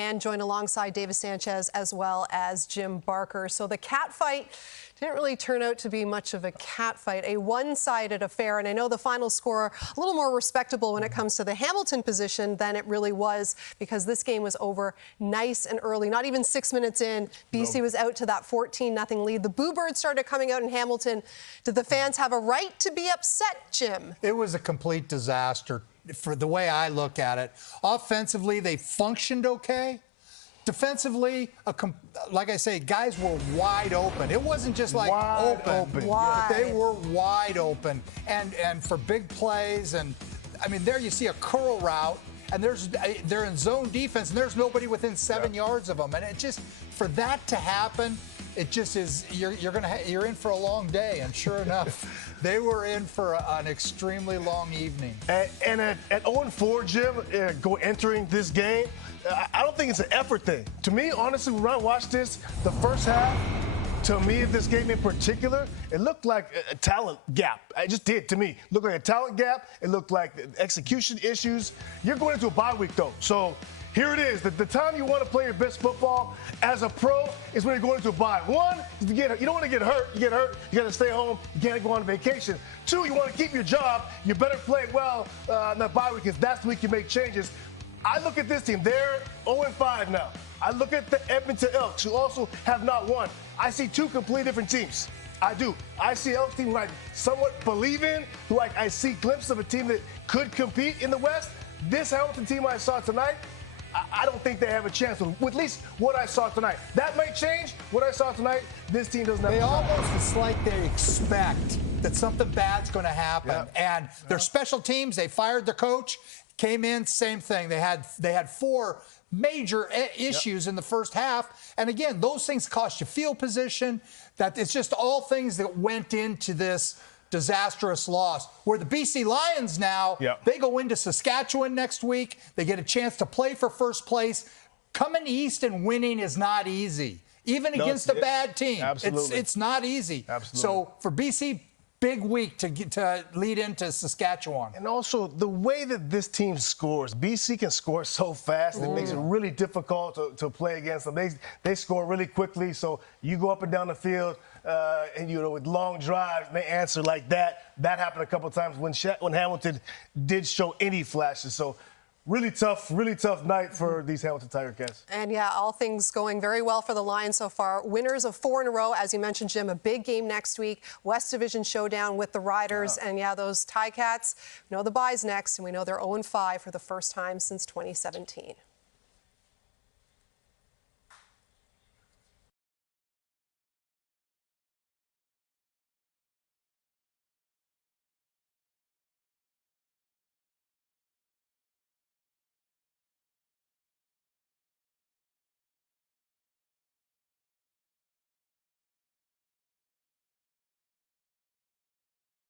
and joined alongside David Sanchez as well as Jim Barker. So the cat fight didn't really turn out to be much of a cat fight, a one-sided affair. And I know the final score a little more respectable when it comes to the Hamilton position than it really was, because this game was over nice and early. Not even 6 minutes in, BC was out to that 14-0 lead. The Boo Birds started coming out in Hamilton. Did the fans have a right to be upset, Jim? It was a complete disaster for the way I look at it. Offensively, they functioned okay. Defensively, like I say, guys were wide open. It wasn't just like open. They were wide open. And for big plays, and I mean, there you see a curl route, and they're in zone defense, and there's nobody within 7 yards of them. And it just, for that to happen, it just is, you're in for a long day. And sure enough, they were in for an extremely long evening. And at 0-4, Jim, entering this game, I don't think it's an effort thing. To me, honestly, when I watched this, the first half, to me, this game in particular, it looked like a talent gap. It just did to me. It looked like a talent gap. It looked like execution issues. You're going into a bye week, though. So here it is. The time you want to play your best football as a pro is when you're going into a bye. One, you don't want to get hurt. You get hurt, you got to stay home. You can't go on vacation. Two, you want to keep your job. You better play well in that bye week, because that's the week you make changes. I look at this team. They're 0-5 now. I look at the Edmonton Elks, who also have not won. I see two completely different teams. I do. I see Elks team who I somewhat believe in, who I see glimpses of a team that could compete in the West. This Hamilton team I saw tonight, I don't think they have a chance with at least what I saw tonight. That might change. What I saw tonight, this team doesn't have a chance. Almost, it's like they expect that something bad's going to happen. Yep. And their special teams, they fired their coach. Came in, same thing. They had four major issues in the first half. And again, those things cost you field position. That it's just all things that went into this disastrous loss. Where the BC Lions now, they go into Saskatchewan next week. They get a chance to play for first place. Coming east and winning is not easy, even against a bad team. Absolutely. It's not easy. Absolutely. So for BC, big week to lead into Saskatchewan. And also, the way that this team scores, BC can score so fast, it makes it really difficult to play against them. They score really quickly, so you go up and down the field, and with long drives, they answer like that. That happened a couple of times when Hamilton did show any flashes. So really tough night for these Hamilton Tiger Cats. And yeah, all things going very well for the Lions so far. Winners of 4 in a row, as you mentioned, Jim, a big game next week. West Division showdown with the Riders. And yeah, those Ticats, we know the bye's next, and we know they're 0-5 for the first time since 2017.